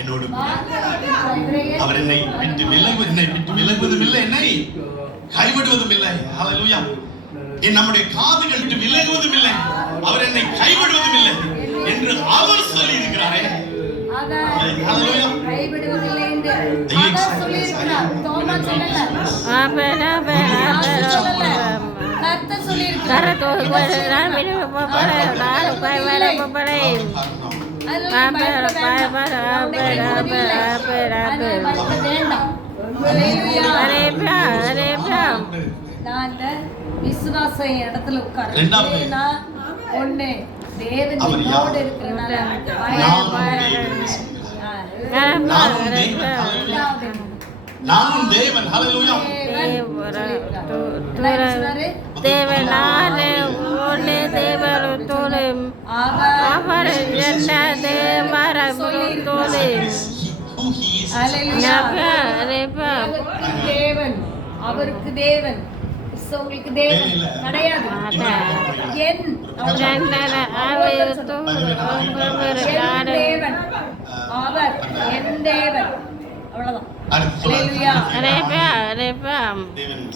என்னோடு அவர் என்னை விட்டு விலகுவதும் இல்லை, என்னை கைவிடுவதும் இல்லை. ஹல்லேலூயா. நம்முடைய காதுகள் விட்டு விலகுவதும் இல்லை, அவர் என்னை கைவிடுவதும் இல்லை என்று அவர் சொல்லி இருக்கிறாரே. ஹல்லேலூயா. கைவிடுவதில்லை என்று அவர் சொல்லி இருக்கிறார். தோமா சொல்லல, கர்த்தர் சொல்லி இருக்கிறார். விசுவாசம் இடத்துல உட்காரு. ஒண்ணு தேவன் நம்மோடு இருக்கிறனால நானும் தேவன். ஹல்லேலூயா. தேவனாலே ஓலே தேவரு தோலே அவர் என்ன தேவர தோலே. ஹல்லேலூயா. தேவன் அவருக்கு தேவன் உங்களுக்கு தேவன் கிடையாது. தேவன் அவர் என் தேவன். அவ்வளவுதான்.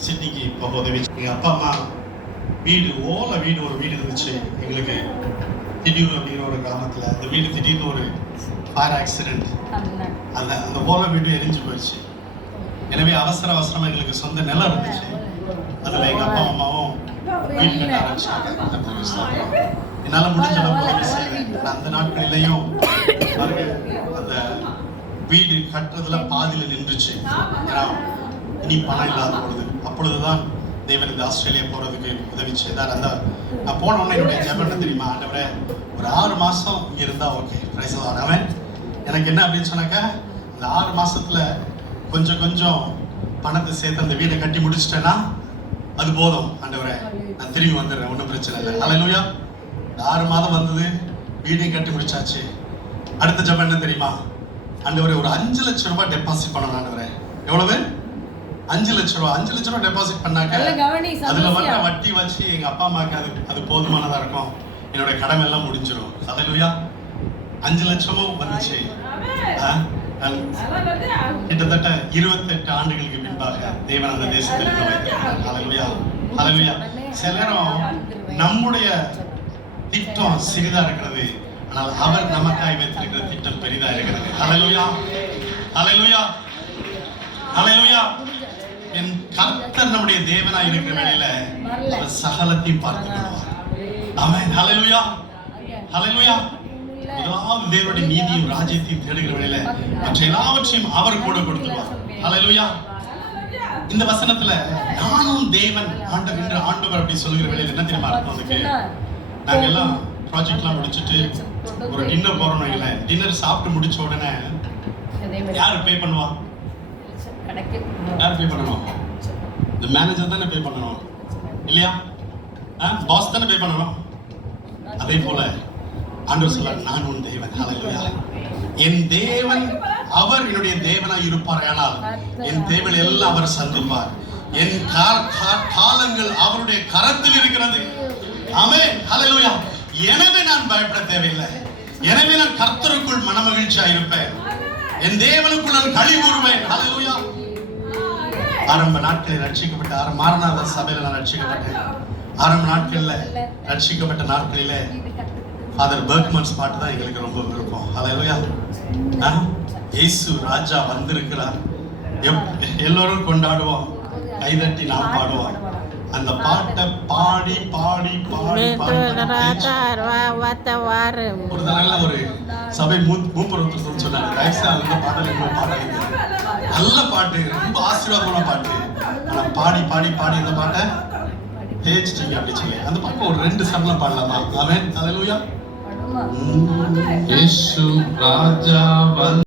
சிட்னிக்கு போகும்போது எங்க அப்பா அம்மா வீடு ஓலை வீடு ஒரு வீடு இருந்துச்சு எங்களுக்கு திடீர்னு அப்படிங்கிற ஒரு கிராமத்துல. அந்த வீடு திடீர்னு ஒரு ஃபயர் ஆக்சிடென்ட், அந்த ஓலை வீடு எரிஞ்சு போயிடுச்சு. எனவே அவசரமா எங்களுக்கு சொந்த நிலம் இருந்துச்சு. அதுல எங்க அப்பா அம்மாவும் வீடு கட்ட ஆரம்பிச்சாங்க. என்னால முடிஞ்ச அளவுக்கு செய்வேன். அந்த நாட்களிலையும் அந்த வீடு கட்டுறதுல பாதியில நின்றுச்சு. இனி பணம் இல்லாத அப்பொழுதுதான் தேவன் இந்த ஆஸ்திரேலியா போறதுக்கு உதவி செய்தார். அந்த நான் போன உடனே என்னுடைய ஜெபம் தெரியுமா, ஆண்டவரே ஒரு 6 மாசம் இங்க இருந்தா ஓகே, பிரைஸ் தி லார்ட். ஆமென். எனக்கு என்ன அப்படின்னு சொன்னாக்கா, இந்த 6 மாசத்துல கொஞ்சம் பணத்தை சேர்த்து அந்த வீடை கட்டி முடிச்சிட்டேன்னா அது போதும் ஆண்டவரே, நான் திரும்பி வந்துடுறேன், ஒன்றும் பிரச்சனை இல்லை. ஹல்லேலூயா. 6 மாதம் வந்தது, வீடையும் கட்டி முடிச்சாச்சு. அடுத்த ஜெபம் என்ன தெரியுமா, ஆண்டவரே ஒரு 5 லட்சம் ரூபாய் டெபாசிட் பண்ணணும் ஆண்டவரே. எவ்வளவு? 5 லட்சம் ரூபாய். 5 லட்சம் ரூபாய் டெபாசிட் பண்ணாக்க அதுல வர வட்டி வச்சு எங்க அப்பா அம்மாவுக்கு அது போதுமானதா இருக்கும். என்னோட கடமை எல்லாம் முடிஞ்சிடும். ஹல்லேலூயா. 5 லட்சமும் வந்துச்சு. கிட்டத்தட்ட 28 ஆண்டுகளுக்கு பின்பாக தேவன் அந்த தேசத்தில் வைத்திருக்கிறார். ஹல்லேலூயா. ஹல்லேலூயா. சில நேரம் நம்முடைய திட்டம் சிறிதா இருக்கிறது, ஆனால் அவர் நமக்காய் வைத்திருக்கிற திட்டம் பெரிதா இருக்கிறது. ஹல்லேலூயா. ஹல்லேலூயா. ஹல்லேலூயா. என் கர்த்தர் நம்முடைய தேவனாய் இருக்கிற வேளையில அவர் சகலத்தையும் பார்த்துக் கொள்வார். ஆமென். ஹல்லேலூயா. ஹல்லேலூயா. முதலாவது தேவனுடைய நீதியும் ராஜ்யத்தையும் தேடுகிற வேளையில மற்ற எல்லாவற்றையும் அவர் கூட கொடுத்துருவார். ஹல்லேலூயா. இந்த வசனத்துல நானும் தேவன் ஆண்டவர் என்று ஆண்டவர் அப்படி சொல்லுகிற வேளையில என்ன தெரியுமா அர்த்தம்? அதுக்கு நாங்க எல்லாம் ப்ராஜெக்ட்லாம் முடிச்சுட்டு ஒரு டின்னர் போறோம். இல்லை, டின்னர் சாப்பிட்டு முடிச்ச உடனே யார் பே பண்ணுவா? யார் பே பண்ணணும்? இந்த மேனேஜர் தானே பே பண்ணணும், இல்லையா? பாஸ் தானே பே பண்ணணும். அதே போல ஆண்டவர் சொல்றார், நான் உன் தேவன். ஹல்லேலூயா. என் தேவன் அவர் என்னுடைய தேவனாய் இருப்பாரானால் என் தேவனை எல்லாம் அவர் சந்திப்பார். என் காலங்கள் அவருடைய கரத்தில் இருக்கிறது. ஆமென். ஹல்லேலூயா. எனவே நான் பயப்பட தேவையில்லை. எனவே நான் கர்த்தருக்குள் மனமகிழ்ச்சியா இருப்பேன். என் தேவனுக்குள் நான் களி கூறுவேன். ஹல்லேலூயா. ஆரம்ப நாட்களில் ரட்சிக்கப்பட்ட மாரநாத சபையில நான் ரட்சிக்கப்பட்டேன். ஆரம்ப நாட்கள்ல ரட்சிக்கப்பட்ட நாட்களிலே ஃபாதர் பெர்க்மன்ஸ் பாட்டு தான் எங்களுக்கு ரொம்ப விருப்பம். ஹல்லேலூயா. இயேசு ராஜா வந்திருக்கிறார், எல்லோரும் கொண்டாடுவோம், கைதட்டி நாம் பாடுவோம். அந்த பாட்டை பாடி பாடி பாடி ஒரு தடவை ஒரு சபை மூப்பரத்துன்னு சொன்னாங்க, அந்த பாடல் நல்ல பாட்டு, ரொம்ப ஆசீர்வாதமான பாட்டு. ஆனா பாடி பாடி பாடி அந்த பாட்டை தேய்ச்சிட்டீங்க அப்படி சொல்லி அந்த பாட்டு ஒரு 2 சரணம் பாடலாமா? ஆமென். ஹல்லேலூயா. இயேசு ராஜா